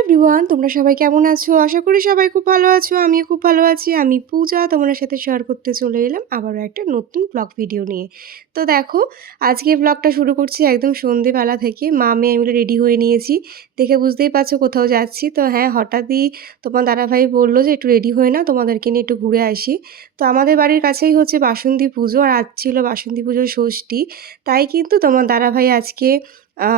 Everyone, তোমরা সবাই কেমন আছো? আশা করি সবাই খুব ভালো আছো। আমিও খুব ভালো আছি। আমি পূজা তোমাদের সাথে শেয়ার করতে চলে এলাম আবারও একটা নতুন ব্লগ ভিডিও নিয়ে। তো দেখো, আজকে ব্লগটা শুরু করছি একদম সন্ধেবেলা থেকে। মা মেয়ে মিলে রেডি হয়ে নিয়েছি। দেখে বুঝতেই পারছো কোথাও যাচ্ছি। তো হ্যাঁ, হঠাৎই তোমার দাদাভাই বলল যে একটু রেডি হয়ে নাও, তোমাদেরকে নিয়ে একটু ঘুরে আসি। তো আমাদের বাড়ির কাছেই হচ্ছে বাসন্তী পুজো, আর আজ ছিল বাসন্তী পুজোর ষষ্ঠী। তাই কিন্তু তোমার দাদাভাই আজকে আ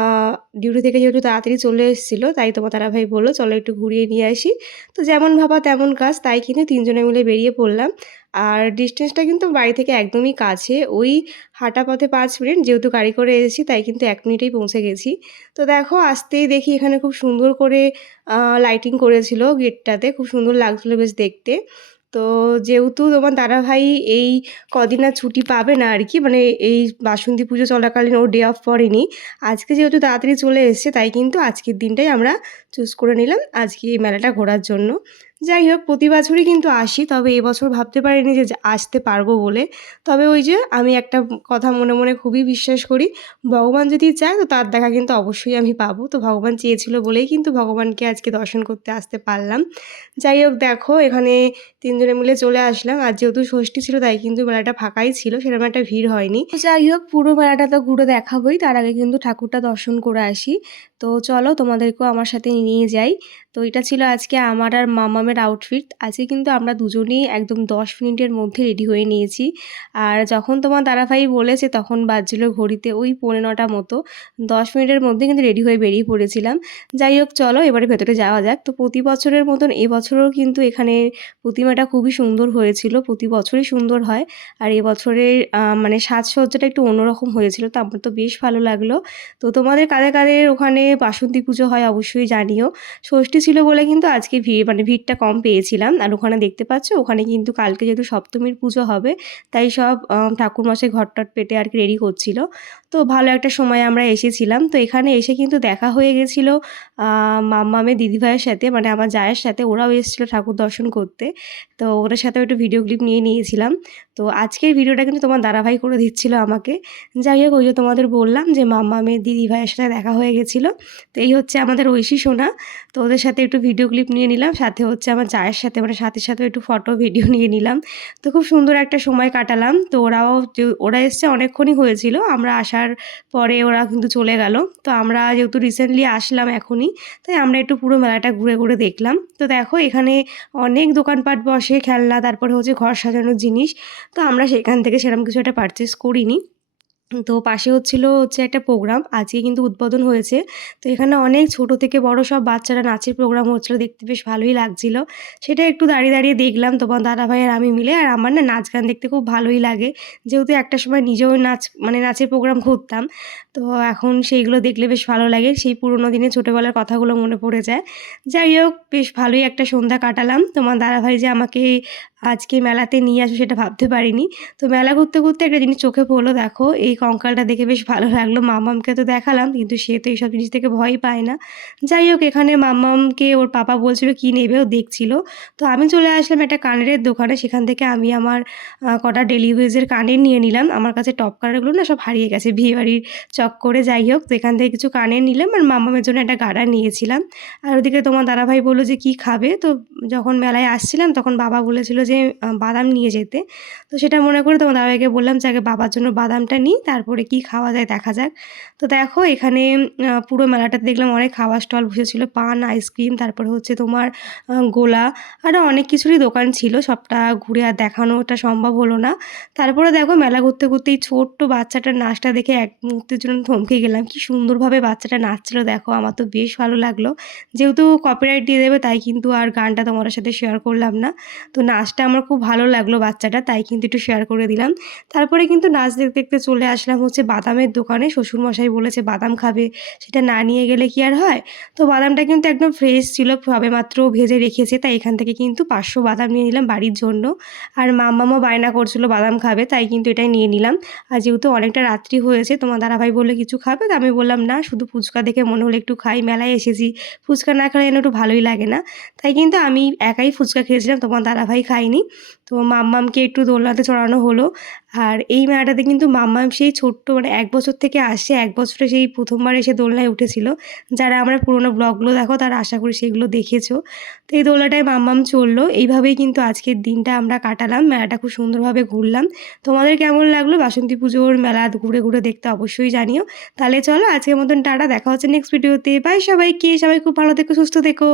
ডিউটি থেকে যেহেতু তাড়াতাড়ি চলে এসেছিল, তাই তোমার দাদাভাই বলল, "চলো একটু ঘুরিয়ে নিয়ে আসি।" তো যেমন ভাবা তেমন কাজ, তাই কিন্তু ৩ জনে মিলে বেরিয়ে পড়লাম। আর ডিসটেন্সটা কিন্তু বাড়ি থেকে একদমই কাছে। ওই হাঁটা পথে ৫ মিনিট, যেহেতু গাড়ি করে এসেছি তাই কিন্তু ১ মিনিটেই পৌঁছে গেছি। তো দেখো, আসতেই দেখি এখানে খুব সুন্দর করে লাইটিং করেছিল গেটটাতে। খুব সুন্দর লাগছিল বেশ দেখতে। তো যেহেতু তোমার দাদাভাই এই কদিন আর ছুটি পাবে না আরকি, মানে এই বাসন্তী পুজো চলাকালীন ওর ডে অফ পড়েনি। আজকে যেহেতু তাড়াতাড়ি চলে এসেছে, তাই কিন্তু আজকের দিনটাই আমরা চুজ করে নিলাম আজকে এই মেলাটা ঘোরার জন্য। যাই হোক, প্রতি বছরই কিন্তু আসি, তবে এবছর ভাবতে পারিনি যে আসতে পারবো বলে। তবে ওই যে আমি একটা কথা মনে মনে খুবই বিশ্বাস করি, ভগবান যদি চায় তো তার দেখা কিন্তু অবশ্যই আমি পাবো। তো ভগবান চেয়েছিল বলেই কিন্তু ভগবানকে আজকে দর্শন করতে আসতে পারলাম। যাই হোক, দেখো এখানে ৩ জনে মিলে চলে আসলাম। আর যেহেতু ষষ্ঠী ছিল তাই কিন্তু মেলাটা ফাঁকাই ছিল, সেরকম একটা ভিড় হয়নি। তো যাই হোক, পুরো মেলাটা তো ঘুরে দেখাবোই, তার আগে কিন্তু ঠাকুরটা দর্শন করে আসি। তো চলো তোমাদেরকেও আমার সাথে নিয়ে যাই। তো এটা ছিল আজকে আমার আর মামামের আউটফিট। আজকে কিন্তু আমরা দুজনেই একদম ১০ মিনিটের মধ্যে রেডি হয়ে নিয়েছি। আর যখন তোমার দাদাভাই বলেছে তখন বাজছিল ঘড়িতে ওই ৯:৩০ মতো। ১০ মিনিটের মধ্যে কিন্তু রেডি হয়ে বেরিয়ে পড়েছিলাম। যাই হোক, চলো এবারে ভেতরে যাওয়া যাক। তো প্রতি বছরের মতন এবছরেও কিন্তু এখানে প্রতিমাটা খুবই সুন্দর হয়েছিল। প্রতি বছরই সুন্দর হয়। আর এবছরের মানে সাজসজ্জাটা একটু অন্যরকম হয়েছিল। তো আমার তো বেশ ভালো লাগলো। তো তোমাদের কাদের কাদের ওখানে বাসন্তী পুজো হয় অবশ্যই জানিও। ষষ্ঠী ছিল বলে কিন্তু আজকে মানে ভিড়টা কম পেয়েছিলাম। আর ওখানে দেখতে পাচ্ছ, ওখানে কিন্তু কালকে যেহেতু সপ্তমীর পুজো হবে, তাই সব ঠাকুরমশাই ঘট-টট পেতে আর কি রেডি করছিল। তো ভালো একটা সময় আমরা এসেছিলাম। তো এখানে এসে কিন্তু দেখা হয়ে গেছিল মাম্মামের দিদিভাইয়ের সাথে, মানে আমার জায়ের সাথে। ওরাও এসেছিল ঠাকুর দর্শন করতে। তো ওদের সাথেও একটু ভিডিও ক্লিপ নিয়ে নিয়েছিলাম। তো আজকের ভিডিওটা কিন্তু তোমার দাদাভাই করে দিচ্ছিল আমাকে। যাই হোক, ওই যে তোমাদের বললাম যে মাম্মামের দিদিভাইয়ের সাথে দেখা হয়ে গেছিলো। তো এই হচ্ছে আমাদের ঐশী সোনা। তো ওদের সাথে একটু ভিডিও ক্লিপ নিয়ে নিলাম। সাথে হচ্ছে আমার জায়ের সাথে, মানে সাথীর সাথেও একটু ফটো ভিডিও নিয়ে নিলাম। তো খুব সুন্দর একটা সময় কাটালাম। তো ওরা এসছে অনেকক্ষণই হয়েছিল। আমরা আসার পরে ওরা কিন্তু চলে গেল। তো আমরা যেহেতু রিসেন্টলি আসলাম এখনই, তাই আমরা একটু পুরো মেলাটা ঘুরে ঘুরে দেখলাম। তো দেখো, এখানে অনেক দোকানপাট বসে, খেলনা, তারপরে হচ্ছে ঘর সাজানোর জিনিস। তো আমরা সেখান থেকে সেরকম কিছু একটা পারচেস করিনি। তো পাশে হচ্ছে একটা প্রোগ্রাম। আজকে কিন্তু উদ্বোধন হয়েছে। তো এখানে অনেক ছোট থেকে বড় সব বাচ্চারা নাচের প্রোগ্রাম হচ্ছিল। দেখতে বেশ ভালোই লাগছিল। সেটা একটু দাঁড়িয়ে, দাঁড়িয়ে দেখলাম তোমার দাদাভাই আর আমি মিলে। আর আমার না নাচ গান দেখতে খুব ভালোই লাগে। যেহেতু একটা সময় নিজেও মানে নাচের প্রোগ্রাম করতাম। তো এখন সেইগুলো দেখলে বেশ ভালো লাগে। সেই পুরোনো দিনের ছোটোবেলার কথাগুলো মনে পড়ে যায়। যাই হোক, বেশ ভালোই একটা সন্ধ্যা কাটালাম। তোমার দাদাভাই যে আমাকে আজকে মেলাতে নিয়ে আসবে সেটা ভাবতে পারিনি। তো মেলা ঘুরতে, ঘুরতে একটা জিনিস চোখে পড়লো। দেখো, এই কঙ্কালটা দেখে বেশ ভালো লাগলো। মাম্মামকে তো দেখালাম, কিন্তু সে তো এইসব জিনিস থেকে ভয়ই পায় না। যাই হোক, এখানে মাম্মামকে ওর পাপা বলছিল কী নেবে, ও দেখছিল। তো আমি চলে আসলাম একটা কানেরের দোকানে। সেখান থেকে আমি আমার কটা ডেইলি ইউজের কানের নিয়ে নিলাম। আমার কাছে টপ কানেরগুলো না সব হারিয়ে গেছে বিয়েবাড়ির চক্করে। যাই হোক, তো এখান থেকে কিছু কানের নিলাম আর মাম্মামের জন্য একটা গার্ডার নিয়েছিলাম। আর ওদিকে তোমার দাদাভাই বলল যে কী খাবে? তো যখন মেলায় আসছিলাম তখন বাবা বলেছিল যে বাদাম নিয়ে যেতে। তো সেটা মনে করে তোমার দাদাভাইকে বললাম যে আগে বাবার জন্য বাদামটা নিই, তারপরে কি খাওয়া যায় দেখা যাক। তো দেখো, এখানে পুরো মেলাটাতে দেখলাম অনেক খাওয়ার স্টল বসেছিল। পান, আইসক্রিম, তারপরে হচ্ছে তোমার গোলা, আরও অনেক কিছুরই দোকান ছিল। সবটা ঘুরে আর দেখানোটা সম্ভব হলো না। তারপরে দেখো, মেলা ঘুরতে, ঘুরতে এই ছোট্ট বাচ্চাটার নাচটা দেখে এক মুহূর্তের জন্য থমকে গেলাম। কি সুন্দরভাবে বাচ্চাটা নাচছিল দেখো, আমার তো বেশ ভালো লাগলো। যেহেতু কপিরাইট দিয়ে দেবে, তাই কিন্তু আর গানটা তোমাদের সাথে শেয়ার করলাম না। তো নাচটা আমার খুব ভালো লাগলো বাচ্চাটা, তাই কিন্তু একটু শেয়ার করে দিলাম। তারপরে কিন্তু নাচ দেখতে, দেখতে চলে আসলাম হচ্ছে বাদামের দোকানে। শ্বশুরমশাই বলেছে বাদাম খাবে, সেটা না নিয়ে গেলে কি আর হয়? তো বাদামটা কিন্তু একদম ফ্রেশ ছিল, সবেমাত্র ভেজে রেখেছে। তাই এখান থেকে কিন্তু ৫০০ বাদাম নিয়ে নিলাম বাড়ির জন্য। আর মাম্মামও বায়না করছিল বাদাম খাবে, তাই কিন্তু এটাই নিয়ে নিলাম। আর যেহেতু অনেকটা রাত্রি হয়েছে, তোমার দাদাভাই বলল কিছু খাবে? তো আমি বললাম না, শুধু ফুচকা দেখে মনে হলো একটু খাই, মেলায় এসেছি, ফুচকা না খেলে যেন একটু ভালোই লাগে না। তাই কিন্তু আমি একাই ফুচকা খেয়েছিলাম, তোমার দাদাভাই খায়নি। হয়নি। তো মাম্মামকে একটু দোলনাতে চড়ানো হলো। আর এই মেলাটাতে কিন্তু মাম্মাম সেই ছোট্ট মানে ১ বছর থেকে আসছে। ১ বছরে সেই ১ম বার এসে দোলনায় উঠেছিল। যারা আমার পুরোনো ব্লগগুলো দেখো তারা আশা করি সেগুলো দেখেছো। তো এই দোলনাটায় মাম্মাম চড়লো। এইভাবেই কিন্তু আজকের দিনটা আমরা কাটালাম। মেলাটা খুব সুন্দরভাবে ঘুরলাম। তোমাদের কেমন লাগলো বাসন্তী পুজোর মেলা ঘুরে দেখতে অবশ্যই জানিও। তাহলে চলো আজকের মতন টাটা, দেখা হচ্ছে নেক্সট ভিডিওতে। বাই সবাইকে, সবাই খুব ভালো থেকো, সুস্থ থেকো।